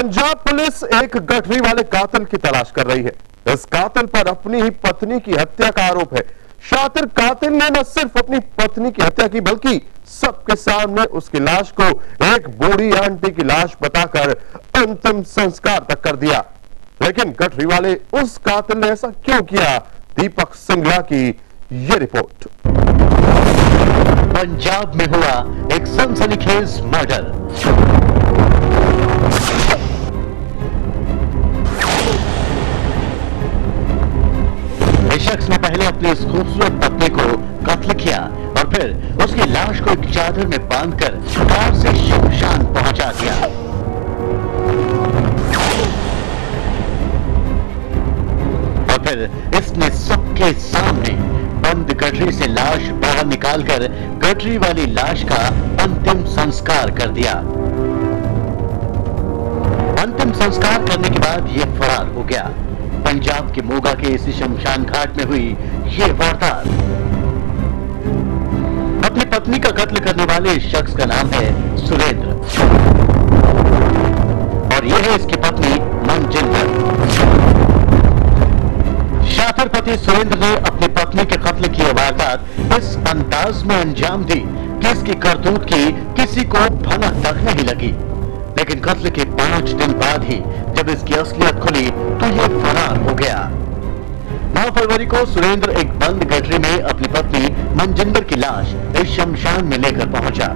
Punjab police एक गठरी वाले कातिल की तलाश कर रही है। इस कातिल पर अपनी ही पत्नी की हत्या का आरोप है। शातिर कातिल ने न सिर्फ अपनी पत्नी की हत्या की बल्कि सबके सामने उसकी लाश को एक बूढ़ी आंटी की लाश बताकर अंतिम संस्कार तक कर दिया। लेकिन गठरी वाले उस कातिल ने ऐसा क्यों किया? दीपक सिंगला की ये रिपोर्ट। पंजाब में हुआ एक सनसनीखेज मर्डर। इस शख्स ने पहले अपनी इस खूबसूरत पत्नी को कत्ल किया और फिर उसकी लाश को एक चादर में बांधकर कार से शमशान पहुंचा दिया। और फिर इसने सबके सामने बंद गठरी से लाश बाहर निकालकर गठरी वाली लाश का अंतिम संस्कार कर दिया। अंतिम संस्कार करने के बाद यह फरार हो गया। पंजाब के मोगा के इसी शमशान घाट में हुई ये वारदात। अपनी पत्नी का कत्ल करने वाले इस शख्स का नाम है सुरेंद्र और यह है इसकी पत्नी मनजिंदर। शातिर पति सुरेंद्र ने अपनी पत्नी के कत्ल की वारदात इस अंदाज में अंजाम दी कि इसकी करतूत की किसी को भनक तक नहीं लगी। लेकिन कत्ल के 5 दिन बाद ही जब इसकी असलियत खुली तो ये फरार हो गया। 9 फरवरी को सुरेंद्र एक बंद गठरी में अपनी पत्नी मनजिंदर की लाश इस शमशान में लेकर पहुंचा।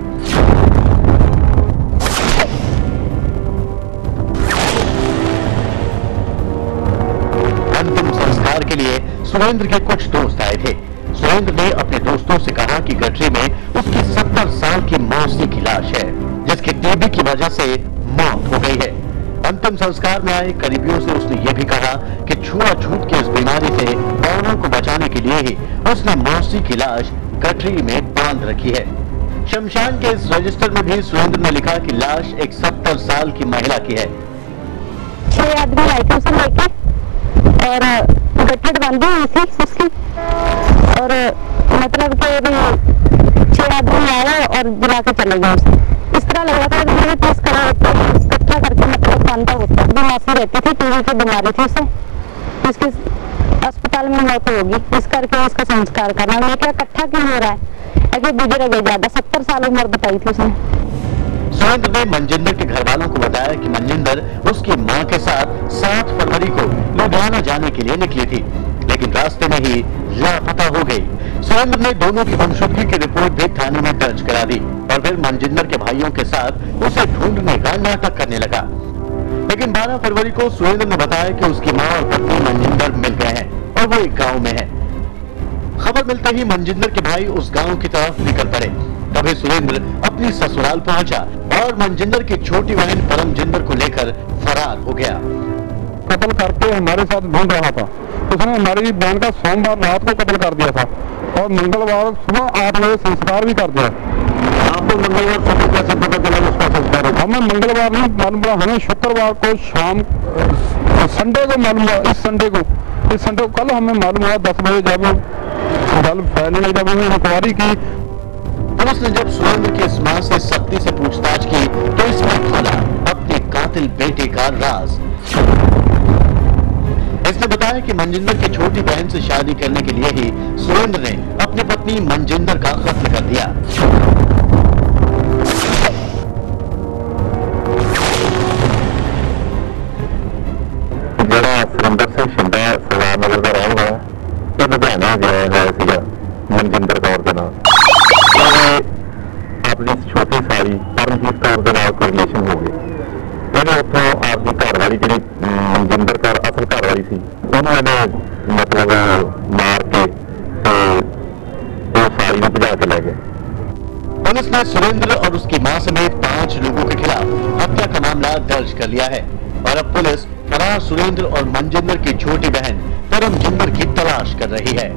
अंतिम संस्कार के लिए सुरेंद्र के कुछ दोस्त आए थे। सुरेंद्र ने अपने दोस्तों से कहा कि गठरी में उसकी 70 साल की मौसी की लाश है जिसकी टीबी की वजह से मौत हो गई है। अंतिम संस्कार में आए करीबियों से उसने यह भी कहा कि छुआछूत की इस बीमारी से औरों को बचाने के लिए ही उसने मौसी की लाश गठरी में बांध रखी है। शमशान के इस रजिस्टर में भी सुरेंद्र ने लिखा कि लाश एक 70 साल की महिला की है। 6 आदमी आए थे उसे लेके और गठरी बांधी हुई थी उसकी और मतलब कि 6 आदमी आए और गिरा के चले गए उसे। इस तरह लग रहा था कि केस इकट्ठा करके मतलब बांधा होता। बीमारी रहती थी, टीबी की बीमारी थी उसे, इसके अस्पताल में मौत होगी इस करके इसका संस्कार करना। मैं क्या इकट्ठा क्यों हो रहा है? अभी गुजर गई ज्यादा, 70 साल उम्र बताई थी उसने। सुरेंद्र ने मनजिंदर के घर वालों को बताया कि मनजिंदर उसकी मां के साथ 7 फरवरी को लुधियाना जाने के लिए निकली थी लेकिन रास्ते में ही लापता हो गई। सुरेंद्र ने दोनों की गुमशुदगी की रिपोर्ट भी थाने में दर्ज करा दी और फिर मनजिंदर के भाइयों के साथ उसे ढूंढने का नाटक करने लगा। लेकिन 12 फरवरी को सुरेंद्र ने बताया कि उसकी मां और पत्नी मनजिंदर मिल गए हैं और वो एक गांव में है। खबर मिलते ही मनजिंदर के भाई उस गांव की तरफ निकल पड़े। तभी सुरेंद्र अपनी ससुराल पहुंचा और मनजिंदर की छोटी बहन परमजिंदर को लेकर फरार हो गया। कत्ल करके हमारे साथ ढूंढ रहा था। उसने हमारी बहन का सोमवार रात को कत्ल कर दिया था और मंगलवार सुबह 8 बजे संस्कार भी कर दिया। आपको मंगलवार सुबह कैसे पता चला उसका संस्कार? हमें मंगलवार नहीं मालूम पड़ा, हमें शुक्रवार को शाम संडे को मालूम हुआ। इस संडे को कल हमें मालूम हुआ 10 बजे जब गल फैलने जब उन्होंने इंक्वायरी की। पुलिस ने जब सुरेंद्र की इस मां से सख्ती से पूछताछ की तो इसमें खुला अपने कातिल बेटे का राज। इसने बताया कि मनजिंदर की छोटी बहन से शादी करने के लिए ही सुरेंद्र ने अपनी पत्नी मनजिंदर का कत्ल कर दिया। ਜਿਹੜਾ ਸੁਰਿੰਦਰ ਸਿੰਘ ਸ਼ਿੰਦਾ ਸਰਦਾਰ ਨਗਰ ਦਾ ਰਹਿਣ ਵਾਲਾ ਇਹ ਲੁਧਿਆਣਾ ਗਿਆ ਹੋਇਆ ਸੀਗਾ ਮਨਜਿੰਦਰ ਕੌਰ ਦੇ ਨਾਲ। ਆਪਣੀ ਛੋਟੀ ਸਾਲੀ ਪਰਮਜੀਤ ਕੌਰ ਦੇ ਨਾਲ ਕੋਆਰਡੀਨੇਸ਼ਨ ਹੋ ਗਈ। ਇਹਨੇ ਉੱਥੋਂ ਆਪਣੀ ਘਰ ਵਾਲੀ ਜਿਹੜੀ ਮਨਜਿੰਦਰ ਕੌਰ ਅਸਲ ਘਰ ਵਾਲੀ ਸੀ ਉਹਨੂੰ ਇਹਨੇ ਮਤਲਬ ਮਾਰ ਕੇ ਤੇ ਉਹ ਸਾਲੀ ਨੂੰ ਭਜਾ ਕੇ ਲੈ ਗਏ। पुलिस ने सुरेंद्र और उसकी मां समेत 5 लोगों के खिलाफ हत्या का मामला दर्ज कर लिया है और अब पुलिस फरार सुरेंद्र और मनजिंदर की छोटी बहन परमजिंदर की तलाश कर रही है।